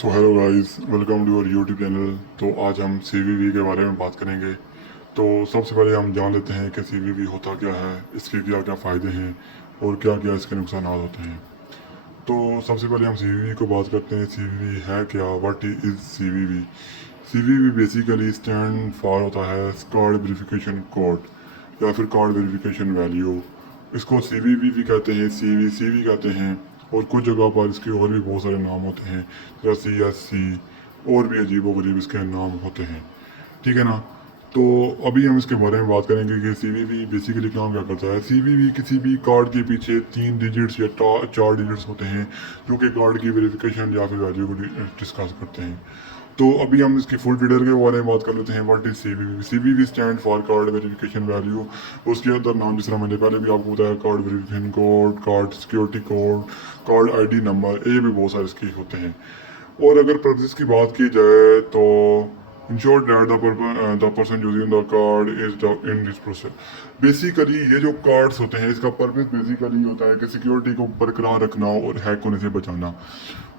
So hello guys, welcome to your YouTube channel. तो आज हम सीवीवी के बारे में बात करेंगे। तो सबसे पहले हम जान लेते हैं कि सीवीवी होता क्या है, इसके क्या क्या फ़ायदे हैं और क्या क्या इसके नुकसान होते हैं। तो सबसे पहले हम सीवीवी को बात करते हैं। सीवीवी है क्या, what is CVV? CVV basically stand for होता है कार्ड वेरिफिकेशन कोड या फिर कार्ड वेरिफिकेशन वैल्यू। इसको सीवीवी भी कहते हैं, सीवीसी भी कहते हैं, और कुछ जगह पर इसके और भी बहुत सारे नाम होते हैं, जैसे CSC, और भी अजीब व गरीब इसके नाम होते हैं। ठीक है ना। तो अभी हम इसके बारे में बात करेंगे कि सीवीवी बेसिकली काम क्या करता है। सीवीवी किसी भी कार्ड के पीछे 3 डिजिट्स या 4 डिजिट्स होते हैं, जो कि कार्ड की वेरिफिकेशन या फिर वैल्यू को डिस्कस करते हैं। तो अभी हम इसकी फुल डिटेल के बारे में बात कर लेते हैं। What is CVV? CVV stand for card verification value. उसके अंदर नाम, जिस तरह मैंने पहले भी आपको बताया, card verification code, card security code, card ID number, ये भी बहुत सारे इसके होते हैं। और अगर पर्पस की बात की जाए तो ensure that the person using the card is in this process. Basically ये जो कार्ड्स होते हैं, इसका पर्पस बेसिकली होता है कि सिक्योरिटी को बरकरार रखना और हैक होने से बचाना।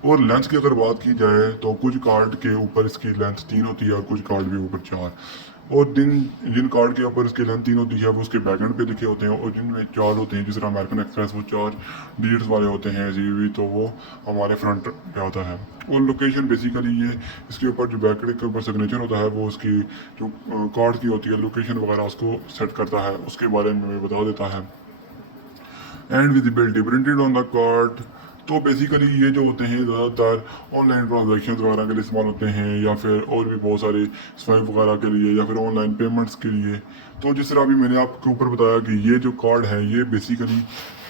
और लेंथ की अगर बात की जाए तो कुछ कार्ड के ऊपर इसकी लेंथ 3 होती है और कुछ कार्ड के ऊपर 4। और जिन कार्ड के ऊपर इसकी लेंथ 3 होती है वो उसके बैकएंड पे लिखे होते हैं, और जिनमें 4 होते हैं, जिस तरह अमेरिकन एक्सप्रेस वो 4 डिजिट्स वाले होते हैं, जीबी तो वो हमारे फ्रंट पे आता है। और लोकेशन बेसिकली ये इसके ऊपर जो बैकएंड के ऊपर सिग्नेचर होता है वो उसकी जो कार्ड की होती है लोकेशन वगैरह उसको सेट करता है, उसके बारे में बता देता है। And visibility printed on the card. तो बेसिकली ये जो होते हैं ज़्यादातर ऑनलाइन ट्रांजेक्शन वगैरह के लिए इस्तेमाल होते हैं, या फिर और भी बहुत सारे स्वाइप वगैरह के लिए, या फिर ऑनलाइन पेमेंट्स के लिए। तो जिस तरह अभी मैंने आपके ऊपर बताया कि ये जो कार्ड है ये बेसिकली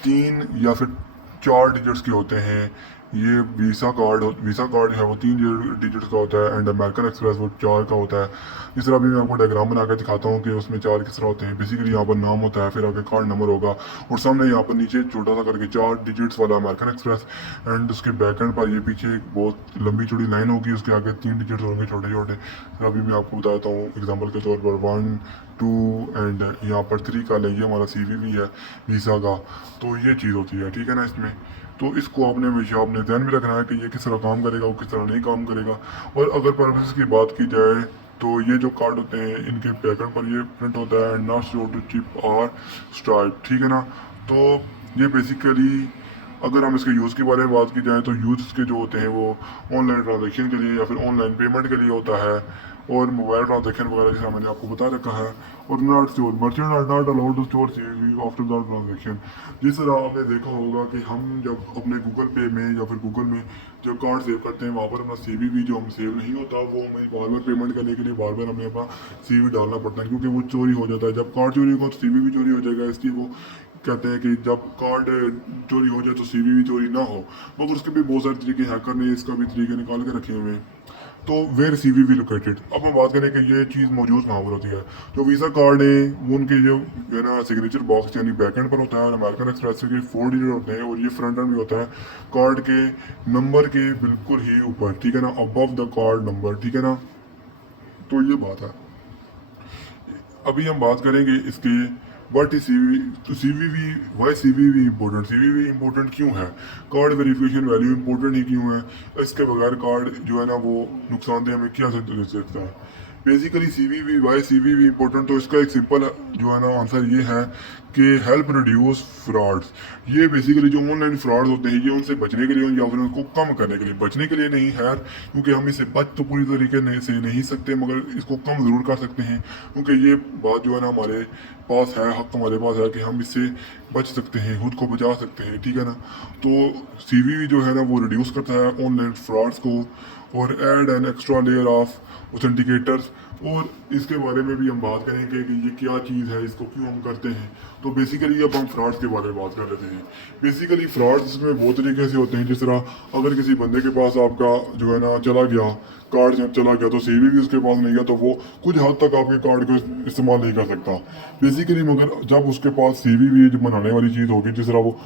3 या फिर 4 डिजिट्स के होते हैं। ये वीसा कार्ड है वो 3 डिजिट्स का होता है, एंड अमेरिकन एक्सप्रेस वो 4 का होता है। इस तरह भी मैं आपको डायग्राम बना कर दिखाता हूँ कि उसमें 4 किस तरह होते हैं। बेसिकली यहाँ पर नाम होता है, फिर आगे कार्ड नंबर होगा, और सामने यहाँ पर नीचे छोटा सा करके 4 डिजिट्स वाला अमेरिकन एक्सप्रेस, एंड उसके बैक एंड पर ये पीछे एक बहुत लंबी चौड़ी लाइन होगी, उसके आगे 3 डिजिट्स होंगे छोटे छोटे। फिर अभी मैं आपको बताता हूँ एग्जाम्पल के तौर पर 1 2 एंड यहाँ पर 3 का ये हमारा CVV है वीसा का। तो ये चीज़ होती है, ठीक है ना इसमें। तो इसको आपने हमेशा अपने ध्यान में रखना है कि ये किस तरह काम करेगा और किस तरह नहीं काम करेगा। और अगर पर्पस की बात की जाए तो ये जो कार्ड होते हैं इनके पैकेट पर ये प्रिंट होता है नॉट शो टू चिप और स्ट्राइप, ठीक है ना। तो ये बेसिकली अगर हम इसके यूज़ के बारे में बात की जाए तो यूज़ इसके जो होते हैं वो ऑनलाइन ट्रांजेक्शन के लिए या फिर ऑनलाइन पेमेंट के लिए होता है, और मोबाइल ट्रांजेक्शन वगैरह जैसा मैंने आपको बता रखा है। और not store, merchant are not allowed to store CVV after the transaction. जिस तरह आपने देखा होगा कि हम जब अपने गूगल पे में या फिर गूगल में जो कार्ड सेव करते हैं वहाँ पर अपना CVV जो हम सेव नहीं होता, वो हमें बार बार पेमेंट करने के लिए बार बार हमें अपना CVV डालना पड़ता है, क्योंकि वो चोरी हो जाता है। जब कार्ड चोरी होगा तो CVV चोरी हो जाएगा, इसलिए वो कहते हैं कि जब कार्ड चोरी हो जाए तो CVV चोरी ना हो। मगर उसके भी बहुत सारे तरीके हैकर ने इसका भी तरीके निकाल के रखे हुए हैं। तो वेयर CVV लोकेटेड, अब हम बात करें कि ये चीज़ मौजूद कहाँ पर होती है। जो वीज़ा कार्ड है वो उनके जो है ना सिग्नेचर बॉक्स यानी बैकएंड पर होता है, और अमेरिकन एक्सप्रेस के 4 डिजिट होते हैं, और ये फ्रंट एंड भी होता है कार्ड के नंबर के बिल्कुल ही ऊपर, ठीक है ना, अबव द कार्ड नंबर, ठीक है ना। तो ये बात है। अभी हम बात करेंगे इसके व्हाट इज सीवीवी। तो CVV, why CVV important, CVV important क्यों है, कार्ड वेरिफिकेशन वैल्यू इंपॉर्टेंट ही क्यों है, इसके बगैर कार्ड जो है ना वो नुकसानदेह हमें क्या दे सकता है। Basically CVV, why CVV important, तो इसका एक सिंपल जो है ना आंसर ये है कि हेल्प रिड्यूस फ्रॉड्स। ये बेसिकली जो ऑनलाइन फ्रॉड होते हैं ये उनसे बचने के लिए या फिर उनको कम करने के लिए, बचने के लिए नहीं है, क्योंकि हम इससे बच तो पूरी तरीके से नहीं सकते, मगर इसको कम ज़रूर कर सकते हैं, क्योंकि ये बात जो है ना हमारे पास है, हक हमारे पास है कि हम इससे बच सकते हैं, खुद को बचा सकते हैं, ठीक है ना। तो CVV जो है ना वो रिड्यूस करता है ऑनलाइन फ्रॉड्स को, और add an extra layer of authenticators. और इसके बारे में भी हम बात करेंगे कि ये क्या चीज़ है, इसको क्यों हम करते हैं। तो बेसिकली अब हम फ्रॉड्स के बारे में बात कर लेते हैं। बेसिकली फ्रॉड्स इसमें बहुत तरीके से होते हैं, जिस तरह अगर किसी बंदे के पास आपका जो है ना चला गया कार्ड, जब चला गया तो CVV उसके पास नहीं गया, तो वो कुछ हद तक आपके कार्ड को इस्तेमाल नहीं कर सकता बेसिकली। मगर जब उसके पास CVV जो बनाने वाली चीज़ होगी, जिस तरह वो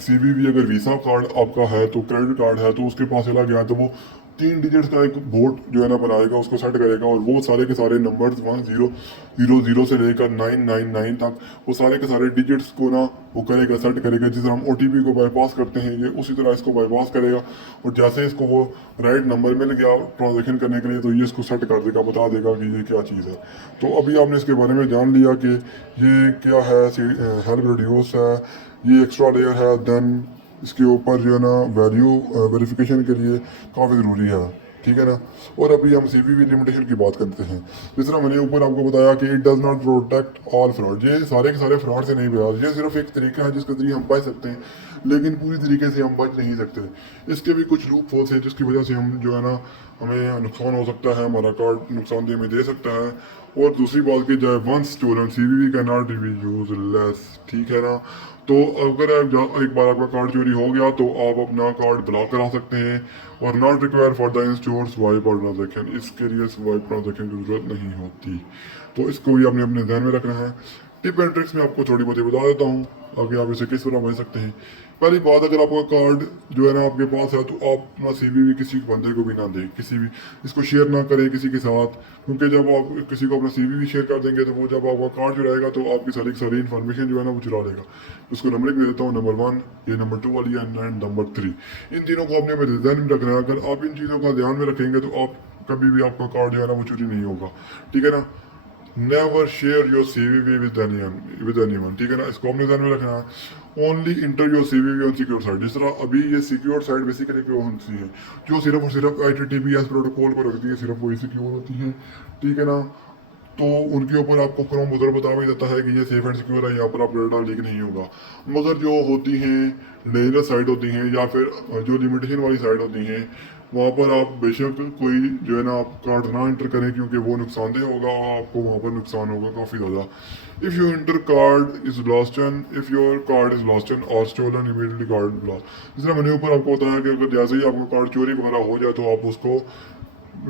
CVV अगर वीसा कार्ड आपका है तो क्रेडिट कार्ड है तो उसके पास चला गया, तो वो 3 डिजिट्स का एक बोर्ड जो है ना बनाएगा, उसको सेट करेगा और वो सारे के सारे नंबर्स 1000 से लेकर 999 तक वो सारे के सारे डिजिट्स को ना वो करेगा, सेट करेगा। जिस तरह हम OTP को बाईपास करते हैं, ये उसी तरह इसको बाईपास करेगा। और जैसे इसको वो राइट नंबर मिल गया ट्रांजेक्शन करने के लिए, तो ये इसको सेट कर देगा, बता देगा कि ये क्या चीज़ है। तो अभी आपने इसके बारे में जान लिया कि ये क्या है, हेल्प रिड्यूस है, ये एक्स्ट्रा लेयर है। देन इसके ऊपर जो है ना वैल्यू वेरिफिकेशन के लिए काफ़ी ज़रूरी है, ठीक है ना। और अभी हम CVV लिमिटेशन की बात करते हैं। जिस तरह मैंने ऊपर आपको बताया कि it does not protect all fraud, ये सारे के सारे फ्रॉड से नहीं बचा, ये सिर्फ एक तरीका है जिसके जरिए हम बच सकते हैं, लेकिन पूरी तरीके से हम बच नहीं सकते। इसके भी कुछ लूप होल्स हैं जिसकी वजह से हम जो है ना हमें नुकसान हो सकता है, हमारा कार्ड नुकसानदेह में दे सकता है। और दूसरी बात की जाए, once stolen CVV can not be use less, ठीक है ना। तो अगर एक बार आपका कार्ड चोरी हो गया तो आप अपना कार्ड ब्लॉक करा सकते हैं और not require for the instore swipe और ट्रांजेक्शन, इसके लिए स्वाइप ट्रांजेक्शन की जरूरत नहीं होती। तो इसको भी आपने अपने ध्यान में रखना है। टिप एंड ट्रिक्स में आपको थोड़ी बहुत बता देता हूँ, आगे आप इसे किस तरह बच सकते हैं। पहली बात, अगर आपका कार्ड जो है ना आपके पास है, तो आप अपना CVV किसी बंदे को भी ना दें, किसी भी इसको शेयर ना करें किसी के साथ, क्योंकि जब आप किसी को अपना CVV शेयर कर देंगे तो वो जब आपका कार्ड चुराएगा तो आपकी सारी इन्फॉर्मेशन जो है ना वो चुरा लेगा। उसको नंबरिंग दे देता हूँ, नंबर 1, ये नंबर 2 वाली है, एंड नंबर 3। इन तीनों को आपने अपने ध्यान में रखना है। अगर आप इन चीज़ों का ध्यान में रखेंगे तो आप कभी भी आपका कार्ड जो है ना वो चोरी नहीं होगा, ठीक है ना। Never share your CVV with anyone, ठीक है ना, इसको अपने ध्यान में रखना है। Only inter your CVV on secure site. जिस तरह अभी ये सिक्योर साइट बेसिकली कौन सी है, जो सिर्फ और सिर्फ HTTPS प्रोटोकॉल को रखती है, सिर्फ वही सिक्योर होती है, ठीक है ना। तो उनके ऊपर आपको क्रोम ब्राउज़र बता भी देता है कि ये सेफ एंड सिक्योर है, यहाँ पर आपका डाटा लीक नहीं होगा। मगर जो होती हैं डेंजरस साइट होती हैं या फिर जो लिमिटेशन वाली साइट होती हैं, वहाँ पर आप बेशक कोई जो है ना आप कार्ड ना इंटर करें, क्योंकि वो नुकसानदेह होगा और आपको वहाँ पर नुकसान होगा काफ़ी ज़्यादा। If you inter card is lost and if your card is lost and और स्टोलन इमीडिएटली कार्ड लॉस्ट। जिस तरह मैंने ऊपर आपको बताया कि अगर जैसे ही आपका कार्ड चोरी वगैरह हो जाए तो आप उसको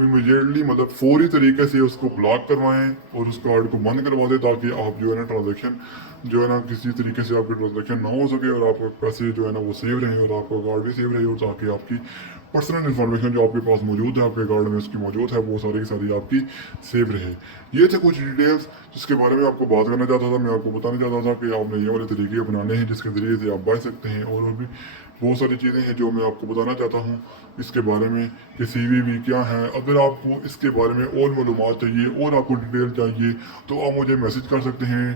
इमीडिएटली मतलब फौरी तरीके से उसको ब्लॉक करवाएं और उस कार्ड को बंद करवा दें, ताकि आप जो है ना ट्रांजेक्शन जो है ना किसी तरीके से आपके ट्रांजेक्शन ना हो सके और आपके पैसे जो है ना वो सेव रहें और आपका कार्ड भी सेव रहे, और ताकि आपकी पर्सनल इन्फॉर्मेशन जो आपके पास मौजूद है आपके कार्ड में उसकी मौजूद है वो सारी की सारी आपकी सेव रहे। ये थे कुछ डिटेल्स जिसके बारे में आपको बात करना चाहता था। मैं आपको बताना चाहता था कि आपने ये वाले तरीके अपनाने हैं जिसके ज़रिए से आप बच सकते हैं। और भी बहुत सारी चीज़ें हैं जो मैं आपको बताना चाहता हूँ इसके बारे में कि CVV क्या है। अगर आपको इसके बारे में और मालूमात चाहिए और आपको डिटेल चाहिए तो आप मुझे मैसेज कर सकते हैं,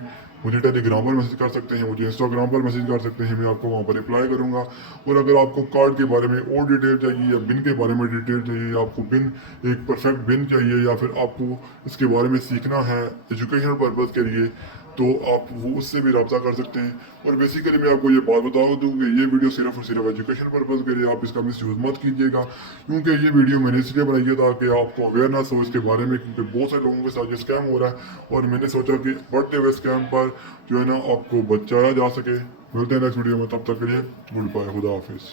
मुझे टेलीग्राम पर मैसेज कर सकते हैं, मुझे इंस्टाग्राम पर मैसेज कर सकते हैं, मैं आपको वहाँ पर रिप्लाई करूँगा। और अगर आपको कार्ड के बारे में और डिटेल चाहिए या बिन के बारे में डिटेल चाहिए या आपको बिन एक परफेक्ट बिन चाहिए या फिर आपको इसके बारे में सीखना है एजुकेशनल पर्पज़ के लिए, तो आप वो उससे भी रब्ता कर सकते हैं। और बेसिकली मैं आपको ये बात बता दूँ कि ये वीडियो सिर्फ और सिर्फ एजुकेशन पर्पज़ के लिए, आप इसका मिस यूज़ मत कीजिएगा, क्योंकि ये वीडियो मैंने इसलिए बनाई है ताकि आपको अवेयरनेस हो इसके बारे में, क्योंकि बहुत सारे लोगों के साथ ये स्कैम हो रहा है और मैंने सोचा कि बढ़ते हुए स्कैम पर जो है ना आपको बचाया जा सके। मिलते हैं नेक्स्ट वीडियो में, तब तक के लिए गुड बाय, खुदा हाफिज़।